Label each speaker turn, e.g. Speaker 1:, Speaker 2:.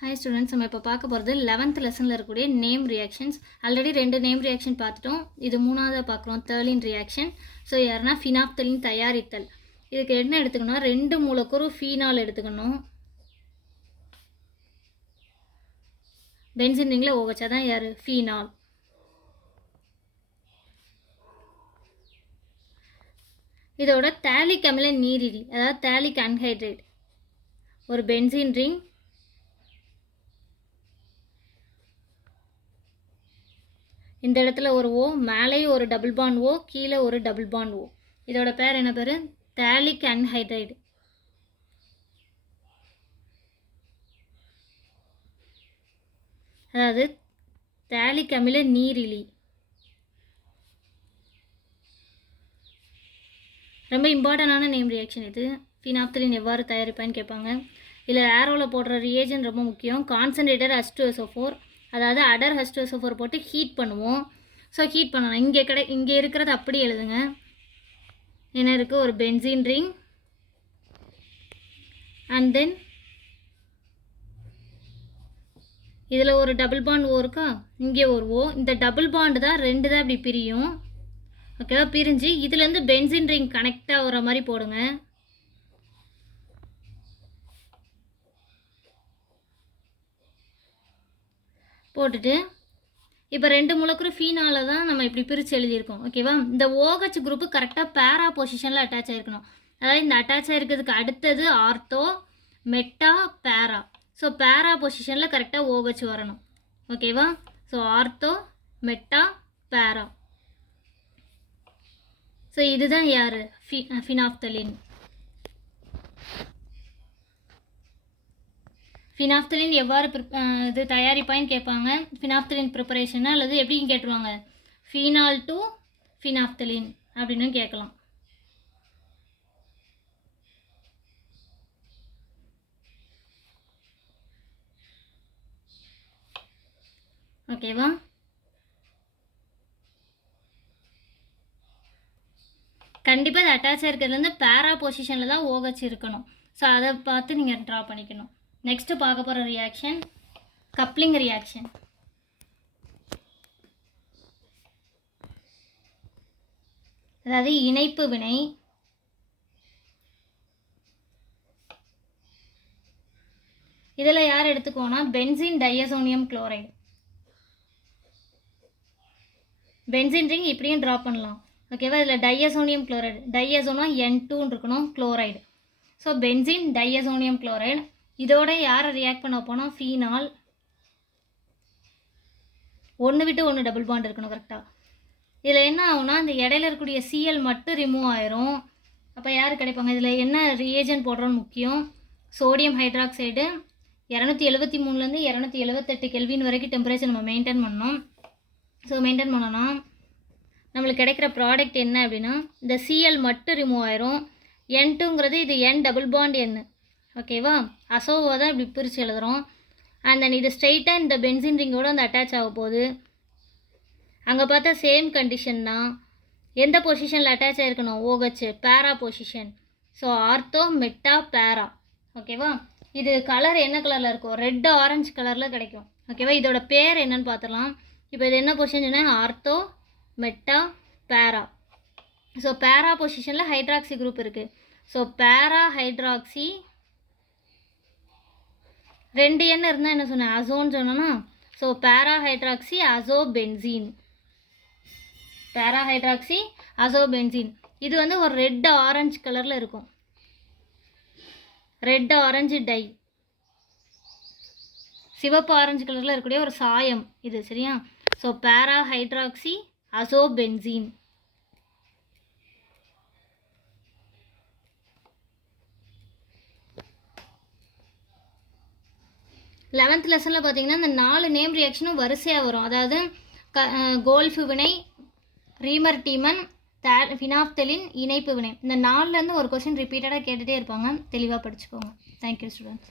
Speaker 1: Hi students நம்ம இப்போ பார்க்க போகிறது லெவன்த் லெசனில் இருக்கக்கூடிய நேம் ரியாக்ஷன்ஸ் ஆல்ரெடி ரெண்டு நேம் ரியாக்ஷன் பார்த்துட்டோம். இது மூணாவதாக பார்க்குறோம் தேர்லின் ரியாக்ஷன் ஸோ யாருன்னா ஃபினாப்தலின் தயாரித்தல். இதுக்கு என்ன எடுத்துக்கணும் ரெண்டு மூலக்கூறு ஃபீனால் எடுத்துக்கணும். பென்சின் ரிங்கில் ஓவச்சா தான் யார்? ஃபீனால் இதோட தேலிக் அமில நீரிடி அதாவது தேலிக் அன்ஹைட்ரேட் ஒரு பென்சின் ரிங் இந்த இடத்துல ஒரு ஓ மேலேயும் ஒரு டபுள் பாண்ட் ஓ கீழே ஒரு டபுள் பாண்ட் ஓ. இதோட பேர் என்ன பேர்? Phthalic anhydride. அதாவது தேலிக் அமில நீரிலி ரொம்ப இம்பார்ட்டண்டான நேம் ரியாக்ஷன் இது. ஃபினாப்தலின் எவ்வாறு தயாரிப்பான்னு கேட்பாங்க. இதில் ஏரோவில் போடுற ரியேஜன் ரொம்ப முக்கியம். கான்சன்ட்ரேட்டர் ஹஸ்டுஎஸ்ஓ ஃபோர் அதாவது அடர் ஹஸ்டோசோஃபோர் போட்டு ஹீட் பண்ணுவோம். ஸோ ஹீட் பண்ணலாம். இங்கே கடை இங்கே இருக்கிறது அப்படி எழுதுங்க. என்ன இருக்குது ஒரு பென்சின் ரிங் அண்ட் தென் இதில் ஒரு டபுள் பாண்ட் ஓ இருக்கா? இங்கே ஒரு ஓ இந்த டபுள் பாண்டு தான் ரெண்டு தான் இப்படி பிரியும். ஓகேவா பிரிஞ்சு இதுலேருந்து பென்சின் ரிங் கனெக்ட் ஆகிற மாதிரி போடுங்க. போட்டுட்டு இப்போ ரெண்டு முழக்குற ஃபீனால தான் நம்ம இப்படி பிரித்து எழுதியிருக்கோம். ஓகேவா இந்த ஓஹெச் குரூப்பு கரெக்டாக பேரா பொசிஷனில் அட்டாச் ஆகிருக்கணும் அதாவது இந்த அட்டாச் ஆகிருக்கிறதுக்கு அடுத்தது ortho meta para so para பொசிஷனில் கரெக்டாக ஓஹெச் வரணும். ஓகேவா so ortho meta para so இதுதான் யார்? ஃபி ஃபினாப்தலின் ஃபினாஃப்தலின் எவ்வாறு இது தயாரிப்பாயின்னு கேட்பாங்க. ஃபினாஃப்தலின் ப்ரிப்பரேஷனா அல்லது எப்படின்னு கேட்டுருவாங்க. ஃபீனால் டு ஃபினாஃப்தலின் அப்படின்னு கேட்கலாம். ஓகேவா கண்டிப்பாக அது அட்டாச் இருக்கிறதுலேருந்து பேரா பொசிஷனில் தான் ஓகச்சு இருக்கணும். ஸோ அதை பார்த்து நீங்கள் ட்ரா பண்ணிக்கணும். நெக்ஸ்ட்டு பார்க்க போகிற ரியாக்ஷன் கப்ளிங் ரியாக்ஷன் அதாவது இணைப்பு வினை இதில் யார் எடுத்துக்கோனா benzene diazonium chloride benzene ring இப்படியும் ட்ரா பண்ணலாம். ஓகேவா இதில் டையசோனியம் குளோரைடு டையசோனா என் டூன்னு இருக்கணும் chloride so benzene diazonium chloride இதோட யாரை ரியாக்ட் பண்ண போனால் ஃபீனால் ஒன்று விட்டு ஒன்று டபுள் பாண்ட் இருக்கணும் கரெக்டாக இதில் என்ன ஆகும்னா இந்த இடையில இருக்கக்கூடிய சிஎல் மட்டும் ரிமூவ் ஆயிரும். அப்போ யார் கிடைப்பாங்க? இதில் என்ன ரியேஜன் போடுறோன்னு முக்கியம்? சோடியம் ஹைட்ராக்சைடு இரநூத்தி எழுபத்தி மூணுலேருந்து இரநூத்தி எழுபத்தெட்டு கெல்வின் வரைக்கும் டெம்பரேச்சர் நம்ம மெயின்டைன் பண்ணோம். ஸோ மெயின்டைன் பண்ணோன்னா நம்மளுக்கு கிடைக்கிற ப்ராடக்ட் என்ன அப்படின்னா இந்த சிஎல் மட்டும் ரிமூவ் ஆயிரும். என் டூங்கிறது இது என் டபுள் பாண்ட் என்னு ஓகேவா? அசோவை தான் இப்படி பிரித்து எழுதுகிறோம் அண்ட் தென் இது ஸ்ட்ரெயிட்டாக இந்த பென்சின் ரிங்கோடு அந்த அட்டாச் ஆக போகுது. அங்கே பார்த்தா சேம் கண்டிஷன் தான். எந்த பொசிஷனில் அட்டாச் ஆகிருக்கணும் ஓகச்சு பேரா பொசிஷன் ஸோ ஆர்த்தோ மெட்டா பேரா ஓகேவா? இது கலர் என்ன கலரில் இருக்கும்? ரெட் ஆரஞ்சு கலரில் கிடைக்கும். ஓகேவா? இதோட பேர் என்னன்னு பார்த்துடலாம். இப்போ இது என்ன பொசிஷன் சொன்னால் ortho meta para so para பொசிஷனில் ஹைட்ராக்சி குரூப் இருக்குது ஸோ பேரா ஹைட்ராக்சி ரெண்டு எண்ணெய் இருந்தால் என்ன சொன்னேன்? அசோன்னு சொன்னோன்னா so parahydroxy azo benzene parahydroxy azo benzene இது வந்து ஒரு ரெட் ஆரஞ்சு கலரில் இருக்கும். ரெட் ஆரஞ்சு டை சிவப்பு ஆரஞ்சு கலரில் இருக்கக்கூடிய ஒரு சாயம் இது சரியா? So parahydroxy azo benzene eleventh லெசனில் பார்த்தீங்கன்னா இந்த நாலு நேம் ரியாக்ஷனும் வரிசையாக வரும். அதாவது க கோல்ஃபு வினை ரீமர் டீமன் தே ஃபினாப்தலின் இணைப்பு வினை. இந்த நாலுலேருந்து ஒரு கொஸ்டின் ரிப்பீட்டடாக கேட்டுகிட்டே இருப்பாங்க. தெளிவாக படிச்சுக்கோங்க. Thank you students